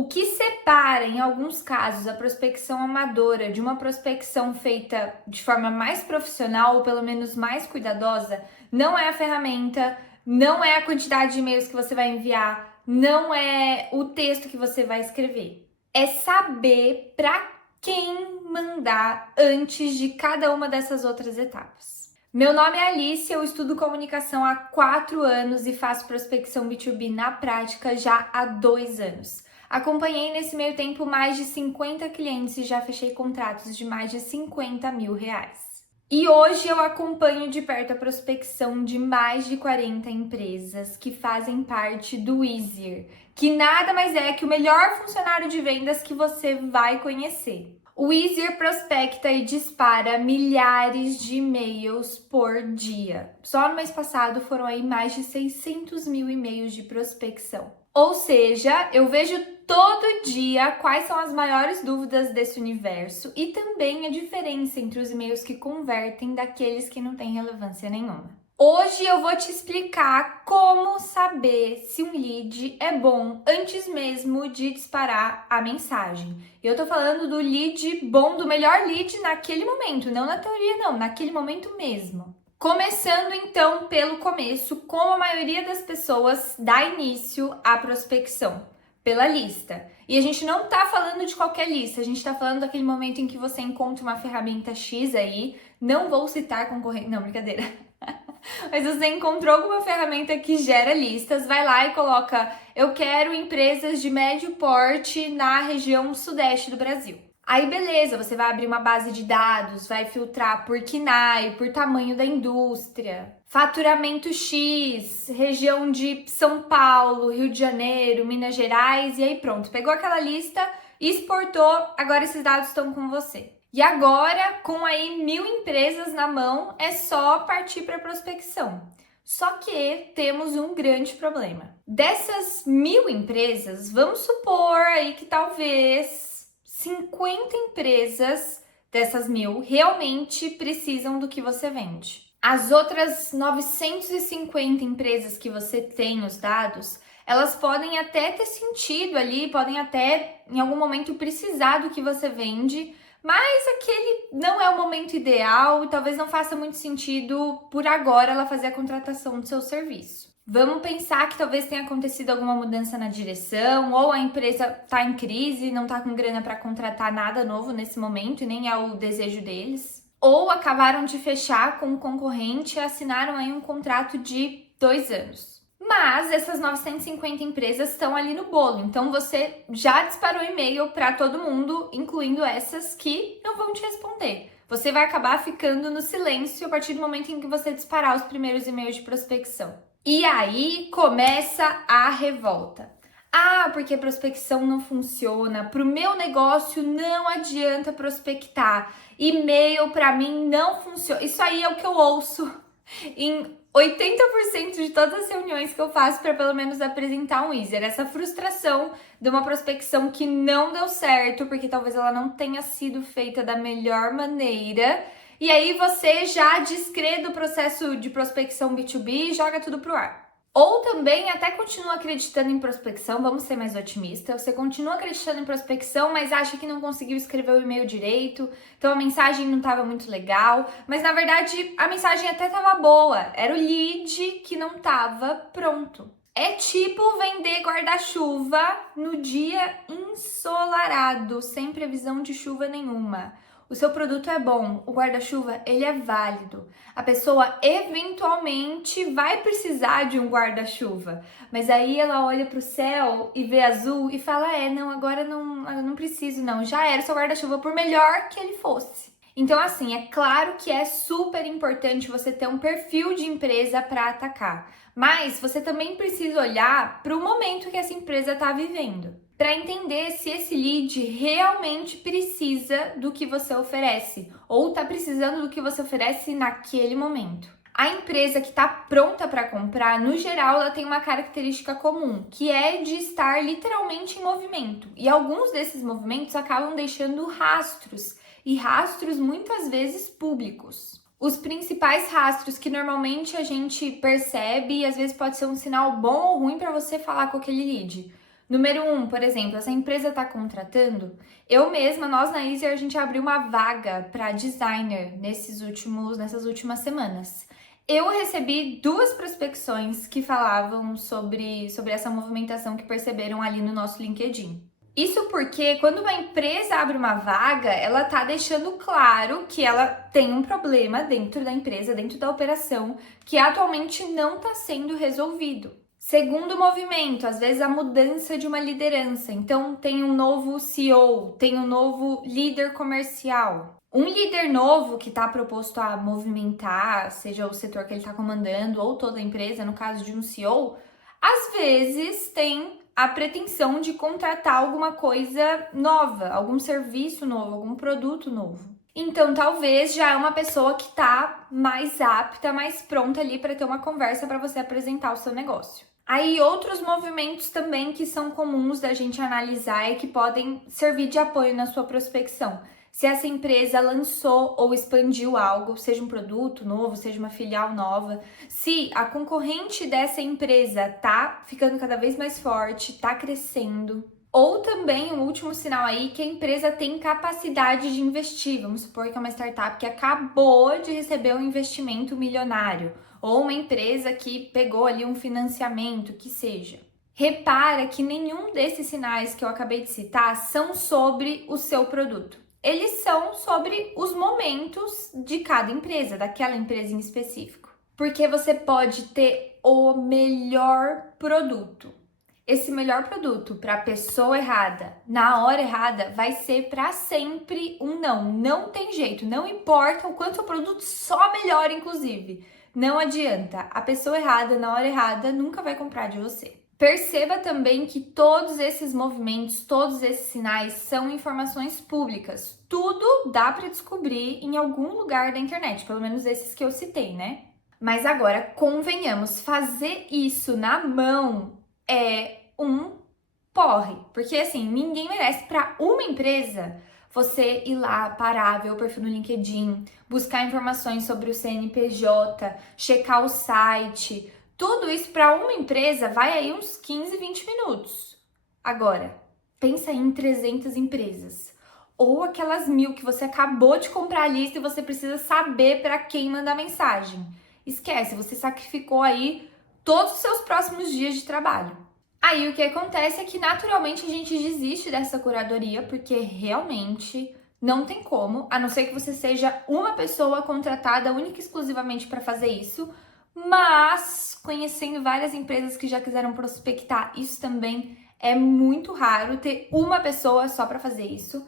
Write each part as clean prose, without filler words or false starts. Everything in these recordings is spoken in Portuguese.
O que separa, em alguns casos, a prospecção amadora de uma prospecção feita de forma mais profissional ou pelo menos mais cuidadosa, não é a ferramenta, não é a quantidade de e-mails que você vai enviar, não é o texto que você vai escrever. É saber para quem mandar antes de cada uma dessas outras etapas. Meu nome é Alice, eu estudo comunicação há 4 anos e faço prospecção B2B na prática já há 2 anos. Acompanhei nesse meio tempo mais de 50 clientes e já fechei contratos de mais de 50 mil reais. E hoje eu acompanho de perto a prospecção de mais de 40 empresas que fazem parte do Easier, que nada mais é que o melhor funcionário de vendas que você vai conhecer. O Easier prospecta e dispara milhares de e-mails por dia. Só no mês passado foram aí mais de 600 mil e-mails de prospecção. Ou seja, eu vejo todo dia quais são as maiores dúvidas desse universo e também a diferença entre os e-mails que convertem daqueles que não têm relevância nenhuma. Hoje eu vou te explicar como saber se um lead é bom antes mesmo de disparar a mensagem. Eu tô falando do lead bom, do melhor lead naquele momento, não na teoria não, naquele momento mesmo. Começando então pelo começo, como a maioria das pessoas dá início à prospecção, pela lista. E a gente não tá falando de qualquer lista, a gente tá falando daquele momento em que você encontra uma ferramenta X aí, não vou citar concorrente, não, brincadeira. Mas você encontrou alguma ferramenta que gera listas, vai lá e coloca: eu quero empresas de médio porte na região sudeste do Brasil. Aí beleza, você vai abrir uma base de dados, vai filtrar por KNAI, por tamanho da indústria, faturamento X, região de São Paulo, Rio de Janeiro, Minas Gerais, e aí pronto, pegou aquela lista, exportou, agora esses dados estão com você. E agora, com aí 1000 empresas na mão, é só partir para prospecção. Só que temos um grande problema. Dessas 1000 empresas, vamos supor aí que talvez 50 empresas dessas 1000 realmente precisam do que você vende. As outras 950 empresas que você tem os dados, elas podem até ter sentido ali, podem até em algum momento precisar do que você vende, mas aquele não é o momento ideal e talvez não faça muito sentido por agora ela fazer a contratação do seu serviço. Vamos pensar que talvez tenha acontecido alguma mudança na direção, ou a empresa está em crise, não está com grana para contratar nada novo nesse momento e nem é o desejo deles. Ou acabaram de fechar com um concorrente e assinaram aí um contrato de 2 anos. Mas essas 950 empresas estão ali no bolo, então você já disparou e-mail para todo mundo, incluindo essas que não vão te responder. Você vai acabar ficando no silêncio a partir do momento em que você disparar os primeiros e-mails de prospecção. E aí começa a revolta. Ah, porque a prospecção não funciona. Para o meu negócio não adianta prospectar. E-mail para mim não funciona. Isso aí é o que eu ouço em 80% de todas as reuniões que eu faço para pelo menos apresentar um Easier. Essa frustração de uma prospecção que não deu certo, porque talvez ela não tenha sido feita da melhor maneira. E aí você já descrê do processo de prospecção B2B e joga tudo pro ar. Ou também até continua acreditando em prospecção, vamos ser mais otimistas, você continua acreditando em prospecção, mas acha que não conseguiu escrever o e-mail direito, então a mensagem não estava muito legal, mas na verdade a mensagem até estava boa, era o lead que não estava pronto. É tipo vender guarda-chuva no dia ensolarado, sem previsão de chuva nenhuma. O seu produto é bom, o guarda-chuva, ele é válido. A pessoa eventualmente vai precisar de um guarda-chuva, mas aí ela olha para o céu e vê azul e fala: não, agora eu não preciso não, já era o seu guarda-chuva, por melhor que ele fosse. Então assim, é claro que é super importante você ter um perfil de empresa para atacar, mas você também precisa olhar para o momento que essa empresa está vivendo, para entender se esse lead realmente precisa do que você oferece ou está precisando do que você oferece naquele momento. A empresa que está pronta para comprar, no geral, ela tem uma característica comum, que é de estar literalmente em movimento. E alguns desses movimentos acabam deixando rastros, e rastros muitas vezes públicos. Os principais rastros que normalmente a gente percebe, e às vezes pode ser um sinal bom ou ruim para você falar com aquele lead. Número 1, por exemplo, essa empresa está contratando. Eu mesma, nós na Easier, a gente abriu uma vaga para designer nessas últimas semanas. Eu recebi 2 prospecções que falavam sobre essa movimentação que perceberam ali no nosso LinkedIn. Isso porque quando uma empresa abre uma vaga, ela tá deixando claro que ela tem um problema dentro da empresa, dentro da operação, que atualmente não está sendo resolvido. Segundo movimento, às vezes a mudança de uma liderança. Então, tem um novo CEO, tem um novo líder comercial. Um líder novo que está proposto a movimentar, seja o setor que ele está comandando ou toda a empresa, no caso de um CEO, às vezes tem a pretensão de contratar alguma coisa nova, algum serviço novo, algum produto novo. Então, talvez já é uma pessoa que está mais apta, mais pronta ali para ter uma conversa para você apresentar o seu negócio. Aí, outros movimentos também que são comuns da gente analisar e que podem servir de apoio na sua prospecção. Se essa empresa lançou ou expandiu algo, seja um produto novo, seja uma filial nova, se a concorrente dessa empresa tá ficando cada vez mais forte, tá crescendo, ou também um último sinal aí que a empresa tem capacidade de investir. Vamos supor que é uma startup que acabou de receber um investimento milionário, ou uma empresa que pegou ali um financiamento, que seja. Repara que nenhum desses sinais que eu acabei de citar são sobre o seu produto. Eles são sobre os momentos de cada empresa, daquela empresa em específico. Porque você pode ter o melhor produto. Esse melhor produto para a pessoa errada, na hora errada, vai ser para sempre um não. Não tem jeito, não importa o quanto o produto só melhora, inclusive. Não adianta, a pessoa errada, na hora errada, nunca vai comprar de você. Perceba também que todos esses movimentos, todos esses sinais são informações públicas. Tudo dá para descobrir em algum lugar da internet, pelo menos esses que eu citei, né? Mas agora, convenhamos, fazer isso na mão é um porre. Porque assim, ninguém merece para uma empresa você ir lá, parar, ver o perfil no LinkedIn, buscar informações sobre o CNPJ, checar o site. Tudo isso para uma empresa vai aí uns 15, 20 minutos. Agora, pensa em 300 empresas. Ou aquelas 1000 que você acabou de comprar a lista e você precisa saber para quem mandar mensagem. Esquece, você sacrificou aí todos os seus próximos dias de trabalho. Aí o que acontece é que naturalmente a gente desiste dessa curadoria, porque realmente não tem como, a não ser que você seja uma pessoa contratada única e exclusivamente para fazer isso, mas conhecendo várias empresas que já quiseram prospectar, isso também é muito raro ter uma pessoa só para fazer isso.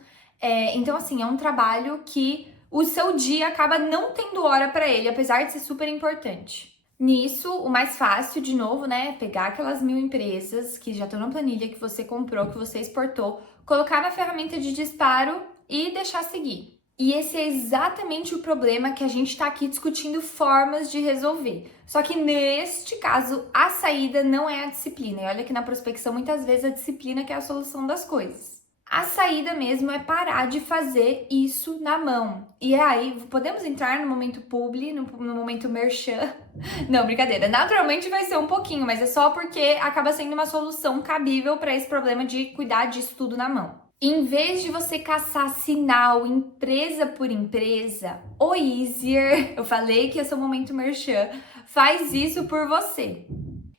Então, assim, é um trabalho que o seu dia acaba não tendo hora para ele, apesar de ser super importante. Nisso, o mais fácil, de novo, né, é pegar aquelas 1000 empresas que já estão na planilha que você comprou, que você exportou, colocar na ferramenta de disparo e deixar seguir. E esse é exatamente o problema que a gente está aqui discutindo formas de resolver. Só que neste caso, a saída não é a disciplina. E olha que na prospecção, muitas vezes, a disciplina que é a solução das coisas. A saída mesmo é parar de fazer isso na mão. E aí, podemos entrar no momento publi, no momento merchan. Não, brincadeira. Naturalmente vai ser um pouquinho, mas é só porque acaba sendo uma solução cabível para esse problema de cuidar disso tudo na mão. Em vez de você caçar sinal empresa por empresa, o Easier, eu falei que ia ser um momento merchan, faz isso por você.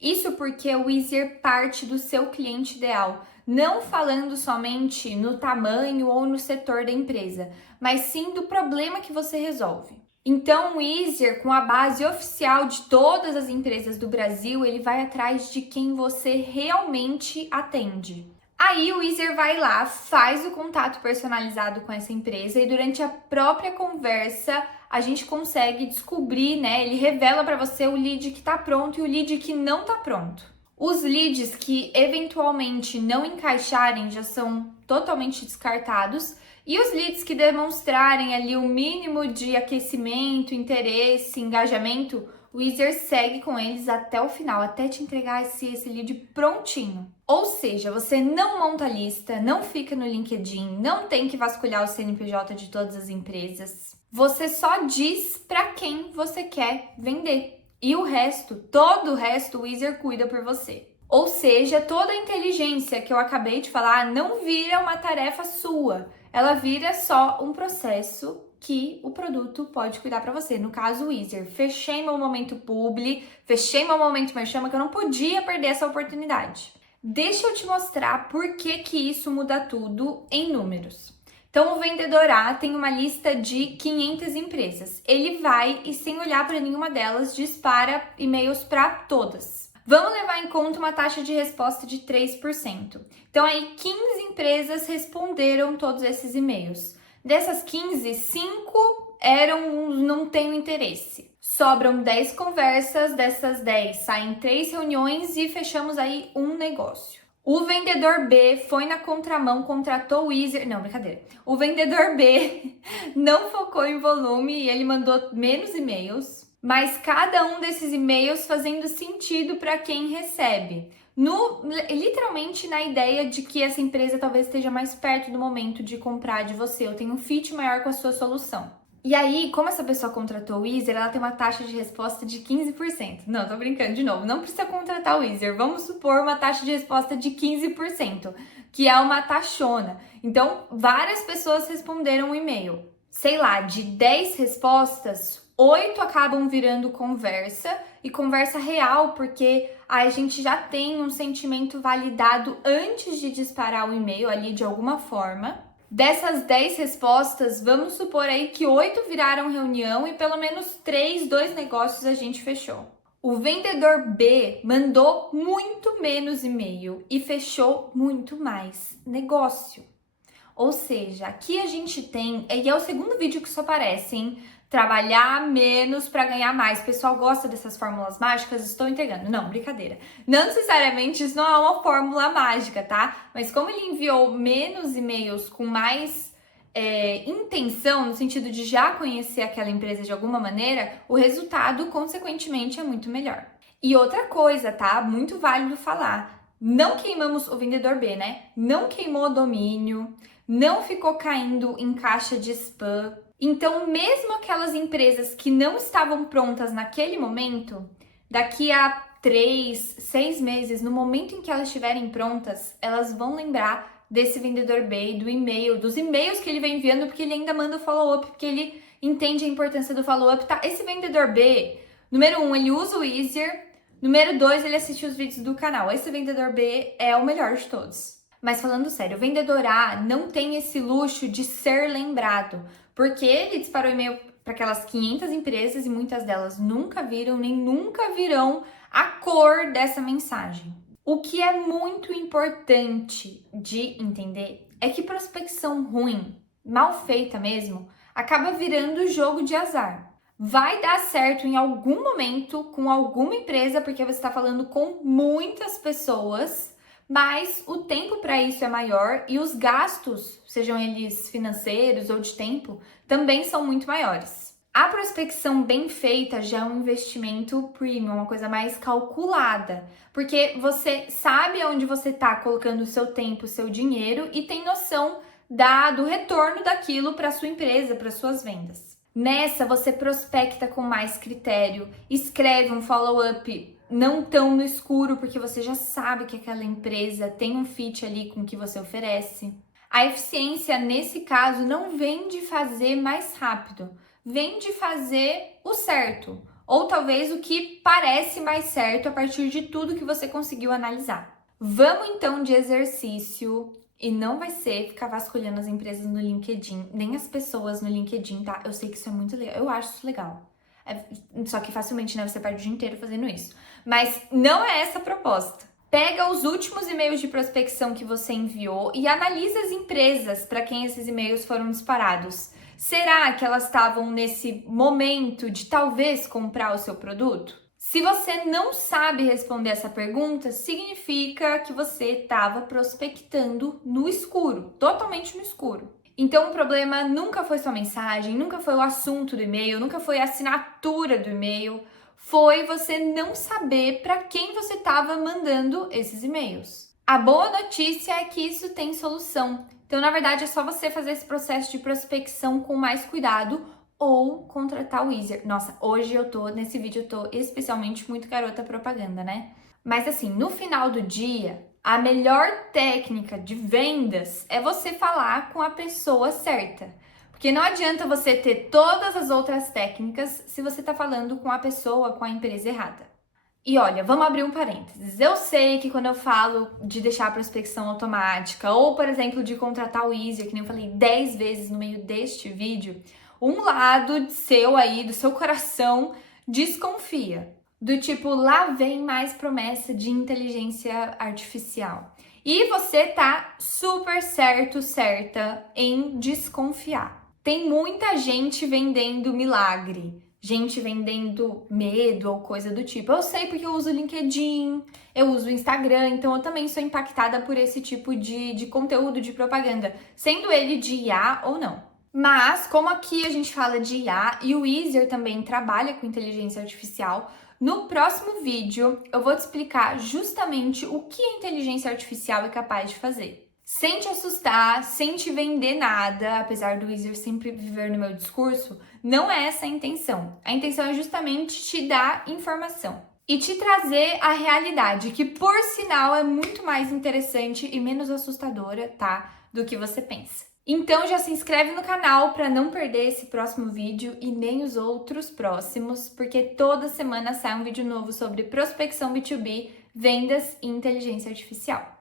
Isso porque o Easier parte do seu cliente ideal, não falando somente no tamanho ou no setor da empresa, mas sim do problema que você resolve. Então, o Easier, com a base oficial de todas as empresas do Brasil, ele vai atrás de quem você realmente atende. Aí o Easier vai lá, faz o contato personalizado com essa empresa e durante a própria conversa a gente consegue descobrir, né? Ele revela para você o lead que está pronto e o lead que não está pronto. Os leads que eventualmente não encaixarem já são totalmente descartados e os leads que demonstrarem ali o mínimo de aquecimento, interesse, engajamento, o Easier segue com eles até o final, até te entregar esse lead prontinho. Ou seja, você não monta a lista, não fica no LinkedIn, não tem que vasculhar o CNPJ de todas as empresas. Você só diz para quem você quer vender. E o resto, todo o resto, o Easier cuida por você. Ou seja, toda a inteligência que eu acabei de falar não vira uma tarefa sua, ela vira só um processo que o produto pode cuidar para você. No caso, o Easier. Fechei meu momento publi, fechei meu momento merchan, que eu não podia perder essa oportunidade. Deixa eu te mostrar por que isso muda tudo em números. Então, o vendedor A tem uma lista de 500 empresas. Ele vai e, sem olhar para nenhuma delas, dispara e-mails para todas. Vamos levar em conta uma taxa de resposta de 3%. Então, aí 15 empresas responderam todos esses e-mails. Dessas 15, 5 eram não tenho interesse. Sobram 10 conversas, dessas 10 saem 3 reuniões e fechamos aí um negócio. O vendedor B foi na contramão, contratou o Easier... Não, brincadeira. O vendedor B não focou em volume e ele mandou menos e-mails, mas cada um desses e-mails fazendo sentido para quem recebe. Literalmente na ideia de que essa empresa talvez esteja mais perto do momento de comprar de você, ou tenha um fit maior com a sua solução. E aí, como essa pessoa contratou o Easier, ela tem uma taxa de resposta de 15%. Não, tô brincando de novo, não precisa contratar o Easier. Vamos supor uma taxa de resposta de 15%, que é uma taxona. Então, várias pessoas responderam o e-mail. Sei lá, de 10 respostas, 8 acabam virando conversa, e conversa real, porque a gente já tem um sentimento validado antes de disparar o e-mail ali de alguma forma. Dessas 10 respostas, vamos supor aí que 8 viraram reunião e pelo menos 2 negócios a gente fechou. O vendedor B mandou muito menos e-mail e fechou muito mais negócio. Ou seja, aqui a gente tem, e é o segundo vídeo que isso aparece, hein? Trabalhar menos para ganhar mais. O pessoal gosta dessas fórmulas mágicas, estou entregando. Não, brincadeira. Não necessariamente isso não é uma fórmula mágica, tá? Mas como ele enviou menos e-mails com mais intenção, no sentido de já conhecer aquela empresa de alguma maneira, o resultado, consequentemente, é muito melhor. E outra coisa, tá? Muito válido falar. Não queimamos o vendedor B, né? Não queimou domínio, não ficou caindo em caixa de spam. Então, mesmo aquelas empresas que não estavam prontas naquele momento, daqui a 3, 6 meses, no momento em que elas estiverem prontas, elas vão lembrar desse vendedor B e do e-mail, dos e-mails que ele vem enviando, porque ele ainda manda o follow-up, porque ele entende a importância do follow-up, tá? Esse vendedor B, número 1, ele usa o Easier, número 2, ele assiste os vídeos do canal. Esse vendedor B é o melhor de todos. Mas falando sério, o vendedor A não tem esse luxo de ser lembrado, porque ele disparou e-mail para aquelas 500 empresas e muitas delas nunca viram nem nunca virão a cor dessa mensagem. O que é muito importante de entender é que prospecção ruim, mal feita mesmo, acaba virando jogo de azar. Vai dar certo em algum momento com alguma empresa, porque você está falando com muitas pessoas, mas o tempo para isso é maior e os gastos, sejam eles financeiros ou de tempo, também são muito maiores. A prospecção bem feita já é um investimento premium, uma coisa mais calculada, porque você sabe onde você está colocando o seu tempo, o seu dinheiro e tem noção do retorno daquilo para sua empresa, para suas vendas. Nessa, você prospecta com mais critério, escreve um follow-up não tão no escuro, porque você já sabe que aquela empresa tem um fit ali com o que você oferece. A eficiência, nesse caso, não vem de fazer mais rápido, vem de fazer o certo, ou talvez o que parece mais certo a partir de tudo que você conseguiu analisar. Vamos então de exercício, e não vai ser ficar vasculhando as empresas no LinkedIn, nem as pessoas no LinkedIn, tá? Eu sei que isso é muito legal, eu acho isso legal. Só que facilmente, né, você perde o dia inteiro fazendo isso. Mas não é essa a proposta. Pega os últimos e-mails de prospecção que você enviou e analisa as empresas para quem esses e-mails foram disparados. Será que elas estavam nesse momento de talvez comprar o seu produto? Se você não sabe responder essa pergunta, significa que você estava prospectando no escuro, totalmente no escuro. Então, o problema nunca foi sua mensagem, nunca foi o assunto do e-mail, nunca foi a assinatura do e-mail, foi você não saber para quem você estava mandando esses e-mails. A boa notícia é que isso tem solução. Então, na verdade, é só você fazer esse processo de prospecção com mais cuidado ou contratar o Easier. Nossa, hoje nesse vídeo eu tô especialmente muito garota propaganda, né? Mas assim, no final do dia, a melhor técnica de vendas é você falar com a pessoa certa. Porque não adianta você ter todas as outras técnicas se você está falando com a pessoa, com a empresa errada. E olha, vamos abrir um parênteses. Eu sei que quando eu falo de deixar a prospecção automática, ou por exemplo, de contratar o Easier, que nem eu falei 10 vezes no meio deste vídeo, um lado seu aí, do seu coração, desconfia. Do tipo, lá vem mais promessa de inteligência artificial. E você tá super certo, certa em desconfiar. Tem muita gente vendendo milagre, gente vendendo medo ou coisa do tipo. Eu sei porque eu uso o LinkedIn, eu uso o Instagram, então eu também sou impactada por esse tipo de conteúdo, de propaganda, sendo ele de IA ou não. Mas, como aqui a gente fala de IA e o Easier também trabalha com inteligência artificial, no próximo vídeo eu vou te explicar justamente o que a inteligência artificial é capaz de fazer. Sem te assustar, sem te vender nada, apesar do Easier sempre viver no meu discurso, não é essa a intenção. A intenção é justamente te dar informação e te trazer a realidade, que por sinal é muito mais interessante e menos assustadora, tá? Do que você pensa. Então já se inscreve no canal para não perder esse próximo vídeo e nem os outros próximos, porque toda semana sai um vídeo novo sobre prospecção B2B, vendas e inteligência artificial.